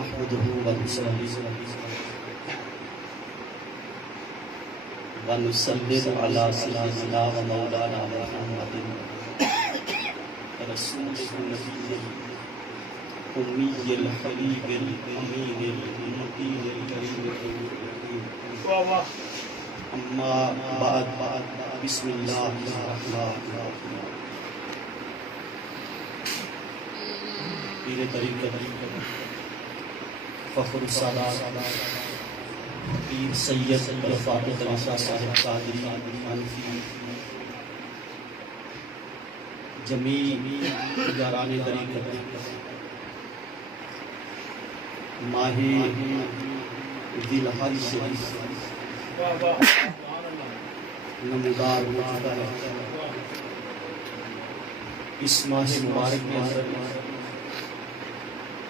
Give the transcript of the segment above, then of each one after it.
نحمده ونصلي ونسلم على سيدنا ومولانا محمد رسول النبي الأمي الحبيب الأمين المبين الكريم أما بعد بسم الله الرحمن الرحيم پیر طریقت فخر السادات پیر سید رفاقت علی شاہ صاحب قادری حنفی جمیع یاران طریقت ماہ ذی الحج شریف نمودار ہو چکا ہے. اس ماہ مبارک میں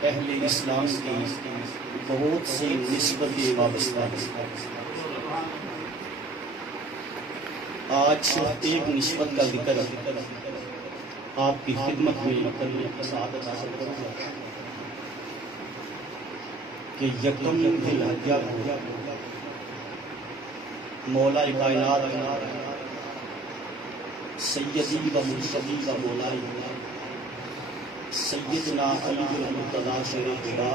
اہل اسلام کی بہت سی نسبتیں وابستہ ہیں. آج صرف ایک نسبت کا ذکر آپ کی خدمت میں کرنے کی سعادت حاصل کروں کہ یکم ذی الحجہ کو مولا کائنات سیدی و مرشدی و مولائی سیدنا علی المرتضیٰ شیر خدا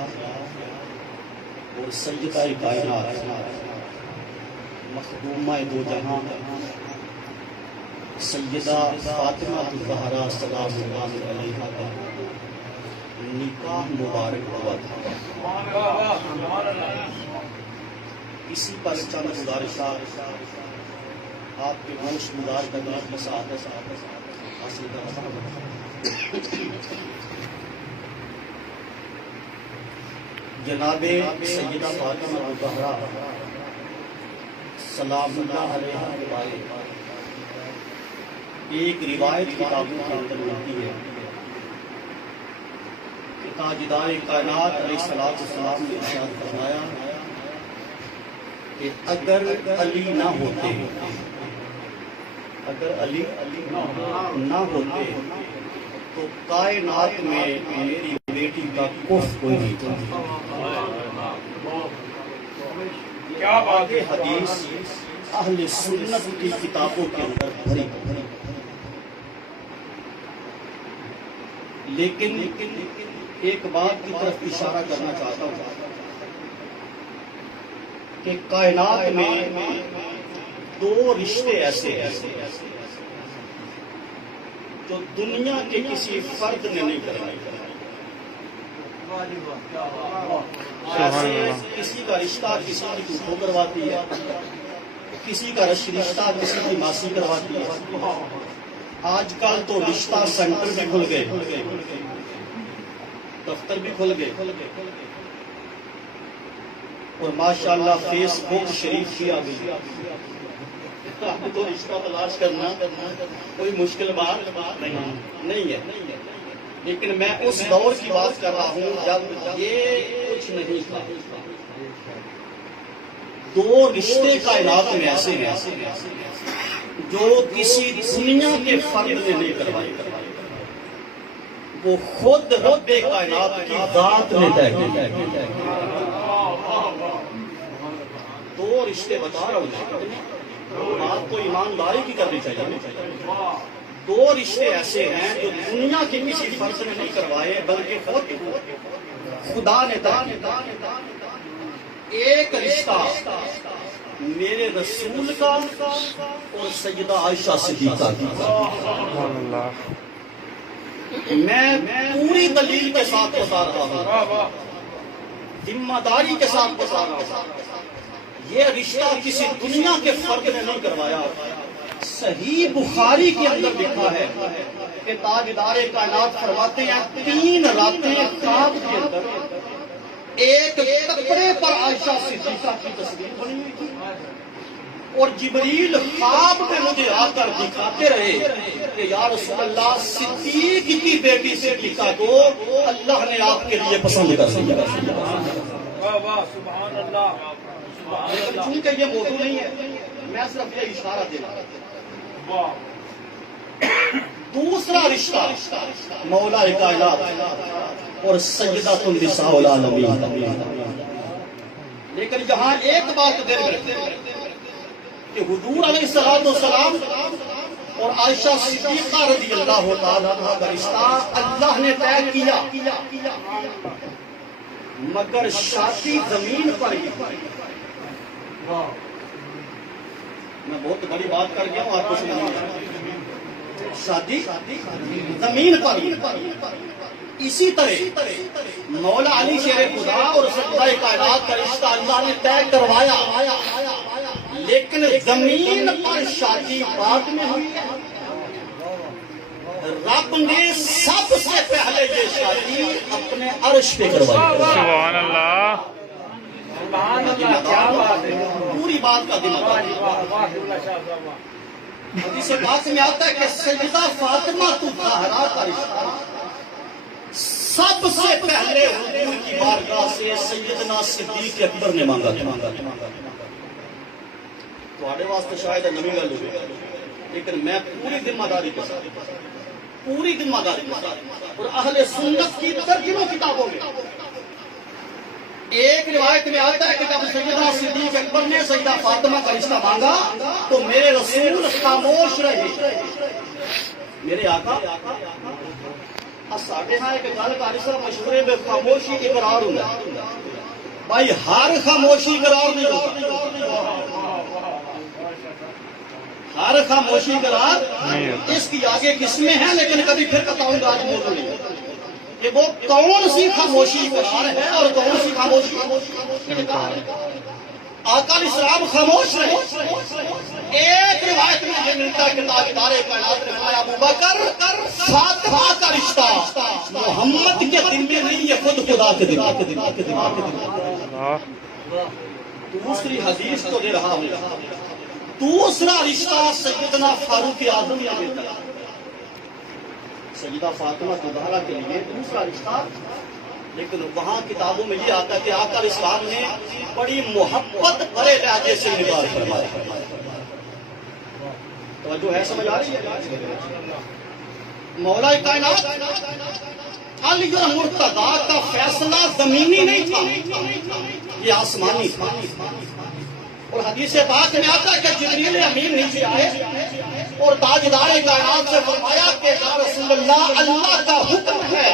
اور سیدہ کائنات مخدومہ دو جہاں سیدہ فاطمہ الزہرا سلام اللہ علیہا کا نکاح مبارک ہوا تھا. اسی پر چند گزارشات آپ کے گوشت مدار کرنے کی سعادت حاصل کرتا ہوں. جناب سیدہ فاطمہ الزہرا سلام اللہ علیہا کے بارے ایک روایت کتابوں کے اندر ملتی ہے کہ تاجدار کائنات علیہ السلام نے ارشاد فرمایا کہ اگر علی نہ ہوتے نہ ہوتے تو کائنات میں میری بیٹی کا کف کوئی نہیں تھا. کیا بات ہے. حدیث اہل سنت کی کتابوں کے اندر بھری بھری. لیکن ایک بات کی طرف اشارہ کرنا چاہتا ہوں کہ کائنات میں دو رشتے ایسے ہیں جو دنیا کے کسی فرد نے نہیں کرائے. ایسے کسی کا رشتہ کسی کی پھوپھو کرواتی ہے, کسی کا رشتہ کسی کی ماسی کرواتی ہے. آج کل تو رشتہ سینٹر بھی کھل گئے, دفتر بھی کھل گئے, اور ماشاءاللہ فیس بک شریف کیا بھی. تو رشتہ تلاش کرنا کوئی مشکل بات نہیں ہے. لیکن میں اس دور کی بات کر رہا ہوں جب یہ کچھ نہیں تھا. دو رشتے کائنات میں ایسے ہیں جو کسی دنیا کے فرد نے نہیں کروائے, وہ خود رب کائنات کی ذات نے طے کیا. دو رشتے بتا رہا ہوں, بات تو ایمانداری کی کرنی چاہیے. دو رشتے ایسے ہیں جو دنیا کے کسی فرد نے نہیں کروائے بلکہ خود خدا نے طے. ایک رشتہ میرے رسول کا اور سیدہ عائشہ صدیقہ کا. میں پوری دلیل کے ساتھ بتا رہا ہوں, ذمہ داری کے ساتھ بتا رہا ہوں. یہ رشتہ کسی دنیا کے فرد نے نہیں کروایا. صحیح بخاری کے اندر لکھا ہے کہ تاجدار کائنات فرماتے ہیں 3 راتیں خواب کے اندر ایک کپڑے پر عائشہ صدیقہ کی تصویر بنی ہوئی تھی, اور جبریل خواب میں مجھے آ کر دکھاتے رہے کہ یا رسول اللہ صدیق کی بیٹی صدیقہ کو اللہ نے آپ کے لیے پسند کر لیا. سبحان اللہ. چونکہ یہ موضوع نہیں ہے, میں صرف یہ اشارہ دے رہا ہوں. دوسرا رشتہ مولا کائنات اور سجدہ تم نساء العالمین. لیکن یہاں ایک بات دیر کہ حضور علیہ السلام اور عائشہ صدیقہ رضی اللہ تعالیٰ عنہ کا رشتہ اللہ نے طے کیا، مگر شادی زمین پر ہی. میں بہت بڑی بات کر گیا ہوں، آپ کو سننا. شادی زمین پر ہی. اسی طرح مولا علی شیر خدا اور سجدہ کائنات کا رشتہ اللہ نے طے کروایا، لیکن زمین پر شادی بعد میں ہوئی. رب نے سب سے پہلے یہ شادی اپنے عرش پہ کروائی. سبحان اللہ. پوری بات کا دل. حدیث پاک میں آتا ہے کہ سیدہ فاطمہ الزہرا کا رشتہ سب سے پہلے حضور کی بارگاہ سے سیدنا صدیق اکبر نے مانگا تھا. تھوڑے واسطے شاید نمی گل ہوئی، لیکن میں پوری ذمہ داری کے ساتھ اور اہل سنت کی ترجمہ کتابوں میں ایک روایت میں آتا ہے کہ جب سیدنا صدیق اکبر نے سیدہ فاطمہ کا رشتہ مانگا تو میرے رسول خاموش رہے. میرے آقا ساڈے ہاں ایک گل کر سا مشورے میں خاموشی اقرار ہوتا ہے. بھائی ہر خاموشی اقرار نہیں ہوتا، ہر خاموشی قرار اس کی آگے قسمیں ہیں، لیکن کبھی پھر بتاؤں گا آج موضوع نہیں کہ وہ کون سی خاموشی قرار ہے اور کون سی خاموشی انکار ہے. آقا علیہ السلام خاموش رہے. ایک روایت میں یہ ملتا ہے کہ تاجدار کائنات نے فرمایا ابو بکر فاطمہ کا رشتہ محمد کے دل میں نہیں، یہ خود خدا کے دل. دوسری حدیث تو دے رہا ہوں. دوسرا رشتہ سیدنا فاروق اعظم نے دیتا ہے. سیدہ فاطمہ الزہرا کے لیے دوسرا رشتہ، لیکن وہاں کتابوں میں یہ آتا ہے کہ آقا علیہ السلام نے بڑی محبت بھرے لہجے سے نگار فرمایا. توجہ ہے، سمجھ آ رہی ہے؟ مولا کائنات علی المرتضیٰ کا فیصلہ زمینی نہیں تھا، یہ آسمانی تھا. اور حدیث پاک میں آتا ہے کہ جبریل امین نیچے آئے اور تاجدار کائنات سے فرمایا کہ یا رسول اللہ، اللہ کا حکم ہے.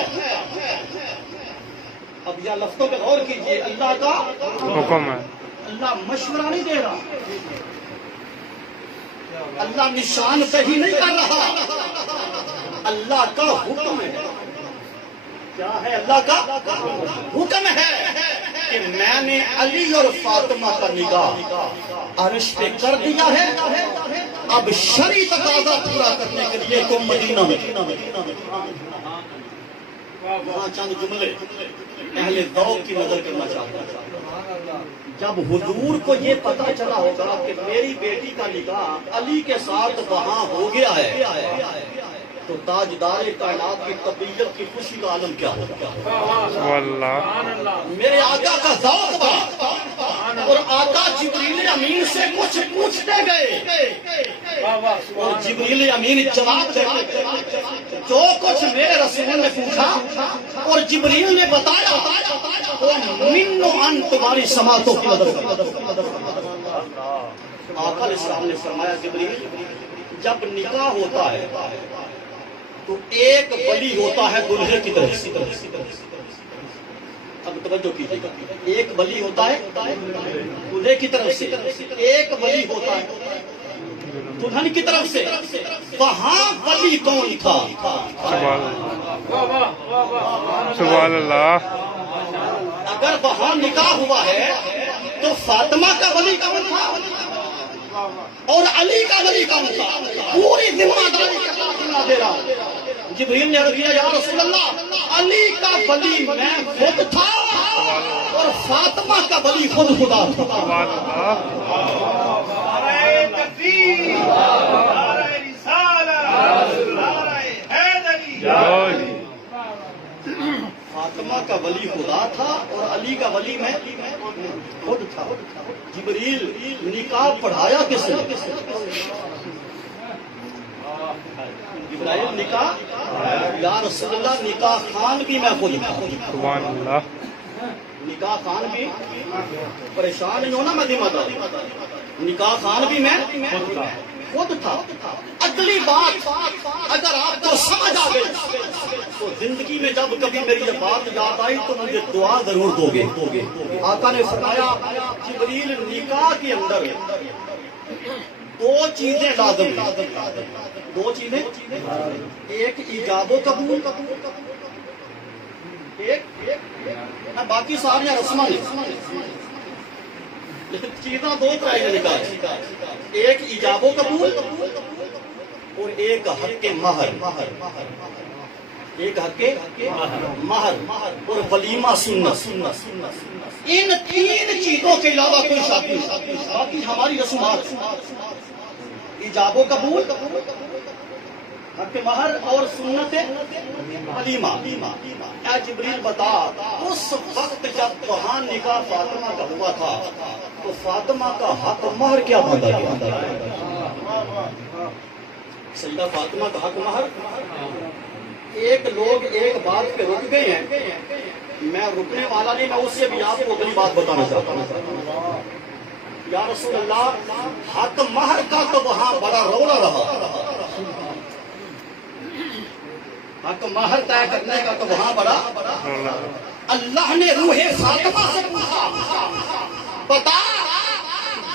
اب یا لفظوں پہ غور کیجئے، اللہ کا حکم ہے. اللہ مشورہ نہیں دے رہا، اللہ نشان صحیح نہیں کر رہا، اللہ کا حکم ہے. کیا ہے؟ اللہ کا حکم ہے کہ میں نے علی اور فاطمہ کا نکاح عرش پہ کر دیا ہے. اب شرعی تقاضا پورا کرنے کے لیے تم مدینہ میں. وہاں چند جملے اہل ذوق کی نظر کرنا چاہتا ہوں. جب حضور کو یہ پتا چلا ہوگا کہ میری بیٹی کا نکاح علی کے ساتھ وہاں ہو گیا ہے تو تاجدار کائنات کی طبیعت کی خوشی کا عالم کیا ہوگا. واللہ میرے آقا کا ذوق بڑا، اور آقا جبریل امین سے کچھ پوچھتے گئے اور جبریل امین جواب دیتے گئے. جو کچھ میرے رسول نے پوچھا اور جبریل نے بتایا وہ من و عن تمہاری سماعتوں کی مدد. آقا علیہ السلام نے فرمایا جبریل، جب نکاح ہوتا ہے تو ایک ولی ہوتا ہے دلہے کی طرف سے. اب توجہ کیجیے گا، ایک ولی ہوتا ہے دلہے کی طرف سے، ایک ولی ہوتا ہے دلہن کی طرف سے. وہاں ولی کون تھا؟ سبحان اللہ. اگر وہاں نکاح ہوا ہے تو فاطمہ کا ولی کون تھا اور علی کا ولی کون تھا؟ پوری ذمہ داری کے ساتھ اللہ دے رہا. جبریل نے عرض کیا یا رسول اللہ، علی کا ولی میں خود تھا اور فاطمہ کا ولی خود خدا تھا. سبحان اللہ. نعرہ تکبیر، نعرہ رسالت، نعرہ حیدری. فاطمہ کا ولی خدا تھا اور علی کا ولی میں خود تھا. جبریل نکاح پڑھایا کس نے؟ جبرائیل نکاح یا رسول اللہ نکاح خان بھی میں خود تھا. سبحان اللہ. نکاح خان بھی پریشان نہیں ہونا میں ذمہ دار. نکاح خان بھی میں خود تھا. اگلی بات اگر آپ کو سمجھ آ گئی تو زندگی میں جب کبھی میری یہ بات یاد آئی تو مجھے دعا ضرور دو گے. آقا نے فرمایا جبریل نکاح کے اندر دو چیزیں لازم ہیں. دو چیزیں, ایک ایجاب و قبول, ایک باقی ساری رسماں چیزاں دو طرح کے نکاح, ایک ایجاب و قبول اور ایک حق مہر. ایک حق مہر اور ولیمہ سنت. ان تین چیزوں کے علاوہ کوئی شادی نہیں. باقی ہماری رسومات ایجاب و قبول, حق مہر اور سنت ولیمہ. اے جبریل بتا اس وقت جب وہاں نکاح فاطمہ کا ہوا تھا تو فاطمہ کا حق مہر کیا بنتا گیا؟ سیدہ فاطمہ کا حق مہر. ایک لوگ ایک بات پہ رک گئے ہیں, میں رکنے والا نہیں, میں اس سے بھی آپ کو اگلی بات بتانا چاہتا ہوں. یا رسول اللہ حق مہر کا تو وہاں بڑا رولا رہا, حق مہر طے کرنے کا تو وہاں بڑا. اللہ نے روح فاطمہ سے پوچھا بتا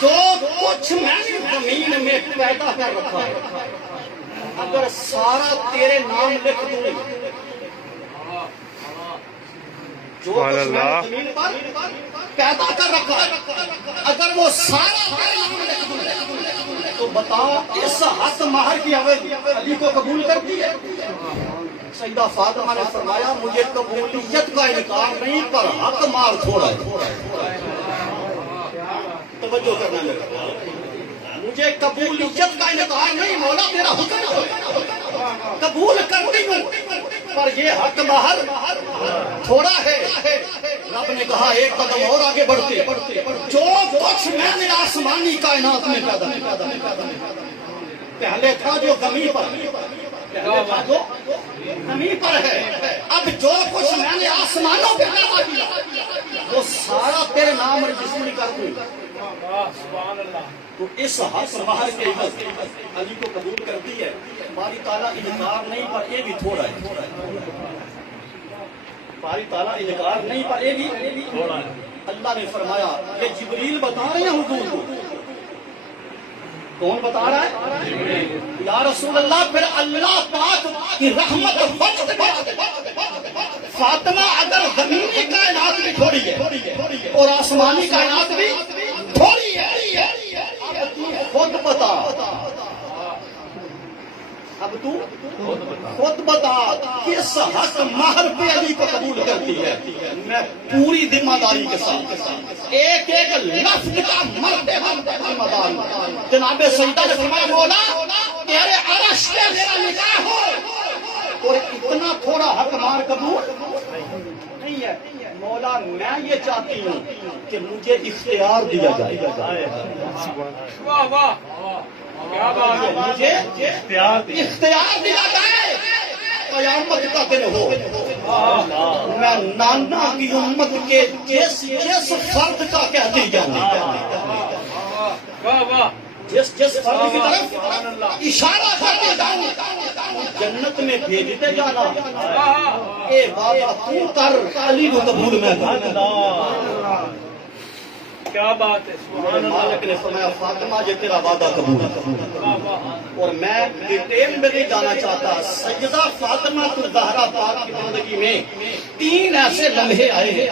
جو کچھ میں نے زمین میں پیدا کر رکھا ہے اگر سارا تیرے نام لکھ دوں, جو کچھ میں نے زمین پر پیدا کر رکھا ہے اگر وہ سارا تیرے نام لکھ دوں تو بتاؤ اس حق مہر کی علی کو قبول کرتی ہے؟ سیدہ فاطمہ نے فرمایا مجھے قبولیت کا انکار نہیں پر حق مار تھوڑا ہے. توجہ کرنا میرا, مجھے قبولیت کا انکار نہیں, مولا تیرا حکم ہے قبول کرتی ہوں پر یہ حق مہر تھوڑا ہے. رب نے کہا ایک قدم اور آگے بڑھتے جو کچھ میں نے آسمانی کائنات میں پیدا پہلے تھا جو زمین پر, پہلے تھا جو زمین پر ہے, اب جو کچھ میں نے آسمانوں پہ پیدا کیا وہ سارا تیرے نام رجسٹر کر دوں. تو اس حق مہر کے عوض علی کو قبول کرتی ہے. باری تعالیٰ انکار نہیں پر یہ بھی تھوڑا ہے. باری تعالیٰ انکار نہیں پر یہ بھی تھوڑا ہے. اللہ نے فرمایا کہ جبریل بتا رہے ہیں حضور کو. کون بتا رہا ہے؟ یا رسول اللہ پھر اللہ پاک کی رحمت فاطمہ اگر زمینی کائنات بھی تھوڑی ہے اور آسمانی کائنات بھی تھوڑی ہے, خود بتا, اب تو خود بتا کس حق مہر پہ علی کو قبول کرتی ہے؟ میں پوری ذمہ داری کے ساتھ ایک ایک لفظ کا مرتے ذمہ داری. جناب سیدہ نے فرمایا مولا تیرے عرش پہ میرا نکاح ہو اور اتنا تھوڑا حق مہر قبول نہیں ہے. مولا میں یہ چاہتی ہوں کہ مجھے اختیار دیا جائے. مجھے اختیار دیا جائے قیامت کا دن ہو میں نانا کی امت کے جس فرد کا کہتی جاؤں, جس فرد کی طرف اشارہ کرتے جاؤں جنت میں بھیجتے جانا. اے بابا تو کر علی کو قبول میں کر. کیا بات ہے. مالک نے فرمایا فاطمہ یہ تیرا وعدہ قبول ہے اور میں ڈیٹیل میں نہیں جانا چاہتا. سیدہ فاطمہ الزہرا پاک کی زندگی میں تین ایسے لمحے آئے ہیں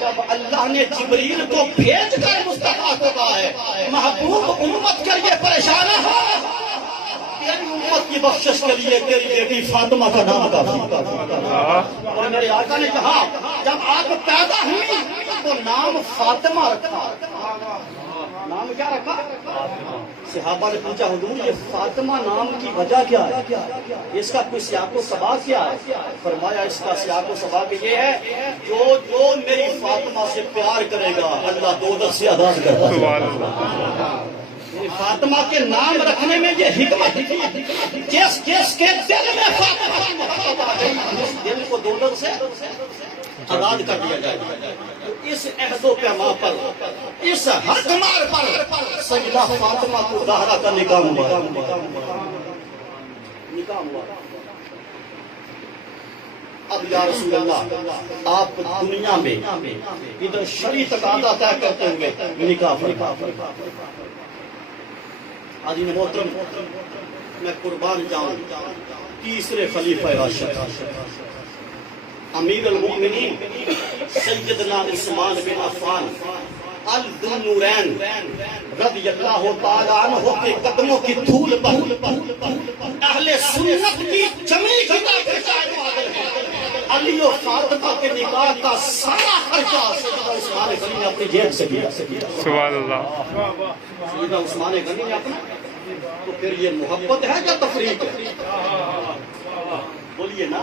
جب اللہ نے جبریل کو بھیج کر مصطفیٰ کو کہا ہے محبوب امت کے لیے پریشان ہو, تیری امت کی بخشش کے لیے تیری بیٹی فاطمہ کا نام کا. اور میرے آقا نے کہا جب آپ پیدا ہوئی تو نام فاطمہ رکھا. نام کیا رکھا؟ صحابہ نے پوچھا حضور یہ فاطمہ نام کی وجہ کیا ہے, اس کا کوئی سیاق و سباق کیا ہے؟ فرمایا اس کا سیاق و سباق یہ ہے جو میری فاطمہ سے پیار کرے گا اللہ دوزخ سے آزاد کرتا ہے. میری فاطمہ کے نام رکھنے میں یہ حکمت جس کے دل میں فاطمہ کی محبت آ گئی اس دل کو دولت سے آزاد کر دیا جائے گا. اس عہد و پیمان پر اس حق مار پر سیدہ فاطمہ کو زہرا کا نکاح ہوا. اب یا رسول اللہ آپ دنیا میں ادھر شرعی تقاضا طے کرتے ہوئے نکاح فرمائیں. عزیز محترم میں قربان جاؤں تیسرے خلیفہ راشد امیر المؤمنین سیدنا عثمان بن عفان الذو النورین رضی اللہ تعالی عنہ کے قدموں کی دھول پر اہل سنت کی جمی کتاب علی و فاطمہ کے نکاح کا سارا خرچہ سیدنا عثمان غنی نے اپنی جیب سے کیا. سبحان اللہ. سیدنا عثمان غنی نے اپنا. تو پھر یہ محبت ہے یا تفریق ہے؟ بولیے نا,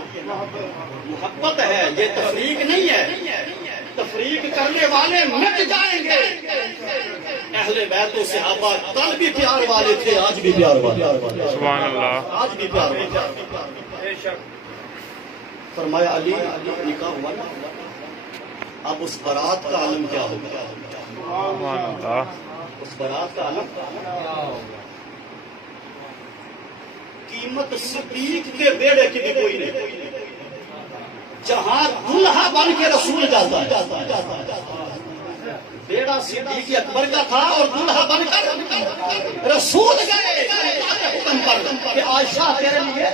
محبت ہے, یہ تفریق نہیں ہے. تفریق کرنے والے مٹ جائیں گے. اہل بیت و صحابہ کل بھی پیار والے تھے, آج بھی پیار والے. سبحان اللہ. آج بھی پیار والے. فرمایا علی نکاح ہوا نا, اب اس بارات کا عالم کیا ہوگا؟ سبحان اللہ. اس بارات کا عالم قیمت صدیق کے بیڑے کی بھی کوئی نہیں. جہاں دلہا بن کے رسول جاتا ہے, بیڑا صدیق اکبر کا تھا اور دلہا بن کر رسول گئے حکم پر کہ عائشہ تیرے لیے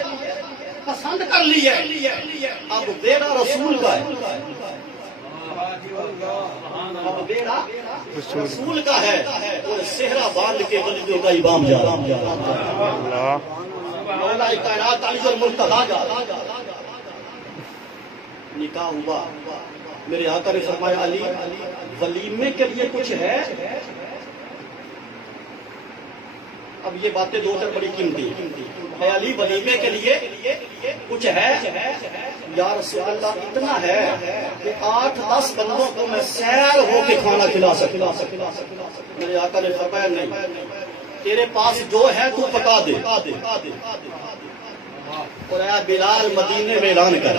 پسند کر لی ہے. اب بیڑا رسول کا ہے, اب بیڑا رسول کا ہے اور صحرا باندھ کے ولیوں کا امام جا رہا. مولا کائنات علی المرتضیٰ کا نکاح ہوا. میرے آقا نے فرمایا علی ولیمے کے لیے کچھ ہے؟ اب یہ باتیں دو تر بڑی قیمتی ہے. علی ولیمے کے لیے کچھ ہے؟ یا رسول اللہ اتنا ہے کہ 8-10 بندوں کو میں سیر ہو کے کھانا کھلا سکتا. میرے آقا نے فرمایا نہیں, تیرے پاس جو ہے تو پکا دے. اور اے بلال مدینے میں اعلان کر,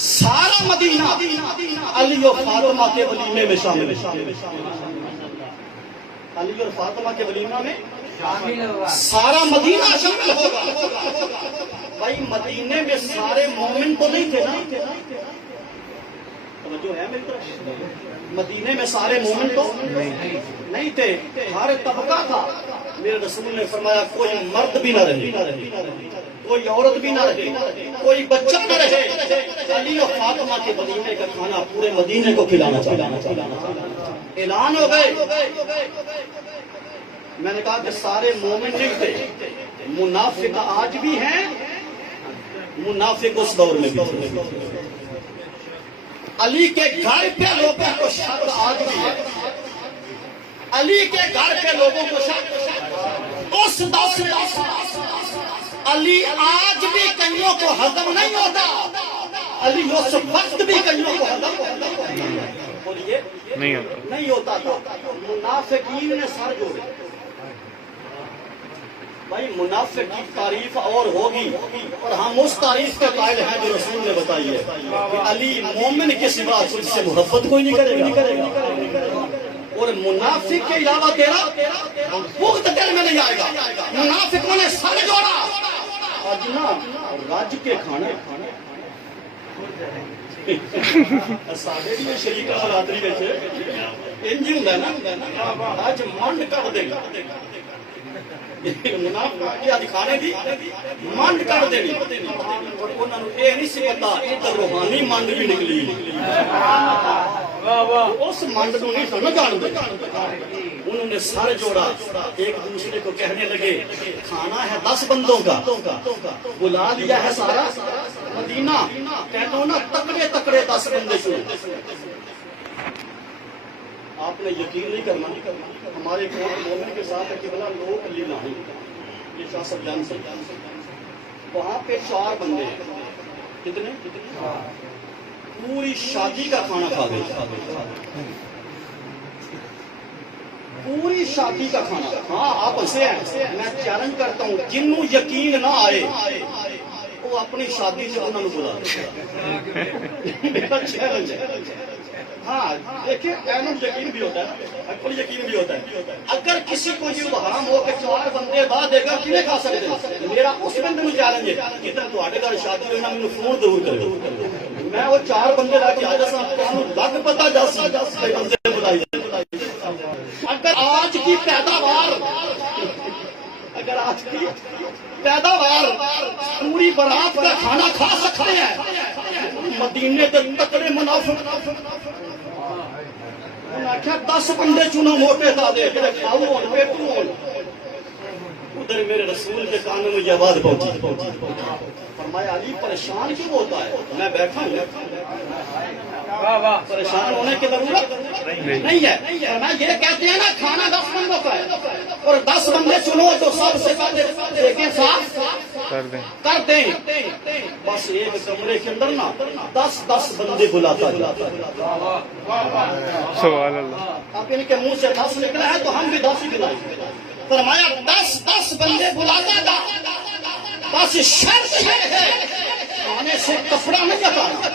سارا مدینہ علی و فاطمہ کے ولیمے میں شامل ہے. علی اور فاطمہ کے ولیمہ میں سارا مدینہ شامل ہوگا. بھائی مدینے میں سارے مومن تو نہیں تھے نا, توجہ ہے میری طرف, مدینے میں سارے مومن تو نہیں تھے, ہر طبقہ تھا. میرے رسول نے فرمایا کوئی مرد بھی نہ رہے, کوئی عورت بھی نہ رہے, کوئی بچہ نہ رہے. علی اور فاطمہ کے ولیمے کا کھانا پورے مدینے کو کھلانا چاہیے. اعلان ہو گئے. میں نے کہا کہ سارے مومن نہیں تھے, منافق آج بھی ہیں, منافق اس دور میں بھی تھے. علی کے گھر پہ لوگوں کو شک آج بھی ہے, علی کے گھر پہ لوگوں کو شک اس دور میں. علی آج بھی کئیوں کو ہضم نہیں ہوتا, علی اس وقت بھی کئیوں کو ہضم نہیں ہوتا تھا. منافقین نے سر جوڑے. بھائی منافق کی تعریف اور ہوگی, اور ہم اس تعریف کے قائل ہیں جو رسول نے بتائی ہے کہ علی مومن کے سوا تجھ سے محبت کوئی نہیں کرے گا, اور منافق کے علاوہ تیرا بغض دل میں نہیں آئے گا. منافقوں نے سر جوڑا. آج نا راج کے کھانے سارے بھی شریک برادری انج ہوں نا, آج منڈ کر دے گا. کھانے کی منڈ کر دینی, اور انہوں نے یہ نہیں سی پتا ادھر روحانی منڈ بھی نکلی. اس منڈ کو نہیں سمجھ جانتے. انہوں نے سر جوڑا, ایک دوسرے کو کہنے لگے کھانا ہے 10 بندوں کا, بلا دیا ہے سارا مدینہ, کہتے ہو نا تکڑے تکڑے 10 بندے چنے. آپ نے یقین نہیں کرنا, ہمارے قوم مومن کے ساتھ کہ بلا لوگ علی نہیں, یہ شاہ صاحب جان سے وہاں پہ 4 بندے ہیں. کتنے پوری شادی کا کھانا کھا گئے. پوری شادی کا کھانا. ہاں آپ ہنسے ہیں, میں چیلنج کرتا ہوں جنوں یقین نہ آئے وہ اپنی شادی سے انہوں نے بلا میرا چیلنج ہے. ہاں دیکھیں اینم یقین بھی ہوتا ہے, اکبر یقین بھی ہوتا ہے. اگر کسی کو یہ حرام ہو کہ 4 بندے بعد دے کر کیوں کھا سکتے, میرا اس بندے میں چیلنج ہے جتنا تھوڑے گھر شادی ہوئی نا مجھے فون ضرور کرو, میں وہ 4 بندے لا کے آ جا لگ پتا جا بندے بلائی. اگر آج کی پیداوار پوری برات کا کھانا کھا سکتے ہیں, مدینے کے تکڑے منافق آخیا 10 بندے چنو موٹے دادے کھاؤ پیٹو. ادھر میرے رسول کے کانوں میں یہ آواز پہنچی, فرمایا علی پریشان کیوں ہوتا ہے, میں بیٹھا ہوں, پریشان ہونے کی ضرورت نہیں ہے. میں یہ کہتے ہیں نا کھانا 10 بندوں کا ہے اور 10 بندے چنو تو سب سے پہلے صاف کر دیں. بس ایک کمرے کے اندر نا 10 بندے بلاتا جاتا. سبحان اللہ. اب ان کے منہ سے 10 نکلا ہے تو ہم بھی 10 ہی بلائیں. فرمایا 10 بندے بلاتا جا, بس شرط یہ ہے کھانے سے کپڑا نہیں ہٹانا.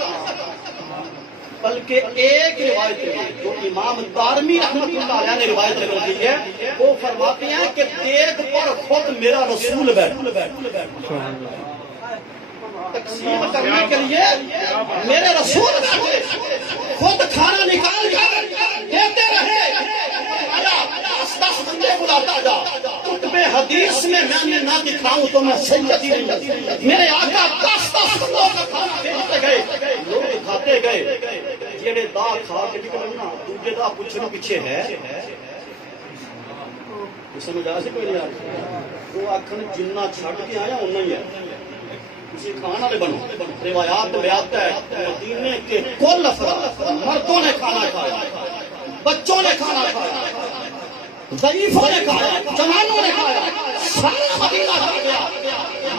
بلکہ ایک روایت ہے جو امام دارمی رحمۃ اللہ علیہ نے روایت لگی ہے, وہ فرماتے ہیں کہ دیگ پر خود میرا رسول بیٹھا. تقسیم کرنے کے لیے میرے رسول بیٹھے, خود کھانا نکال کر دیتے رہے. 10 بندے بلاتا جا. کتب حدیث میں نے نہ دکھاؤں تو میں سیدی نہیں. میرے آقا 10 بندوں کا کھانا بھیجتے گئے, لوگ کھاتے گئے. جڑے دا کھا کے نکلنا دوجے دا پوچھنے پیچھے ہے سمجھ آ سی کوئی نہیں. آ وہ آخر جنہ چھڈ کے آیا اُنہ ہی ہے. کسی کھانا والے بنو. روایات میں آتا ہے مدینے کے کل افراد, مردوں نے کھانا کھایا, بچوں نے کھانا کھایا, ضعیفوں نے کھایا, جوانوں نے کھایا, سارا مدینہ کھا گیا.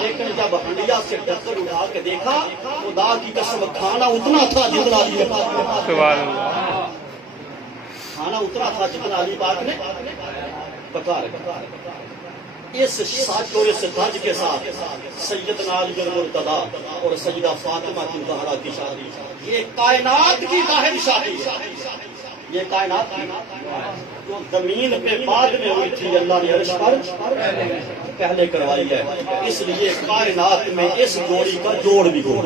لیکن جب ہنڈیا سے ڈکر اٹھا کے دیکھا خدا کی قسم کھانا اتنا تھا جتنا علی سبحان اللہ. کھانا اتنا تھا جتنا علی پاک نے پکا رکھا. اس ساج اور اس دھج کے ساتھ سیدنا علی المرتضی اور سیدہ فاطمہ کی زہرا کی شادی, یہ کائنات کی واحد شادی ہے. یہ کائنات جو زمین پہ بعد میں ہوئی تھی اللہ نے عرش پر پہلے کروائی ہے. اس لیے کائنات میں اس جوڑی کا جوڑ بھی ہو.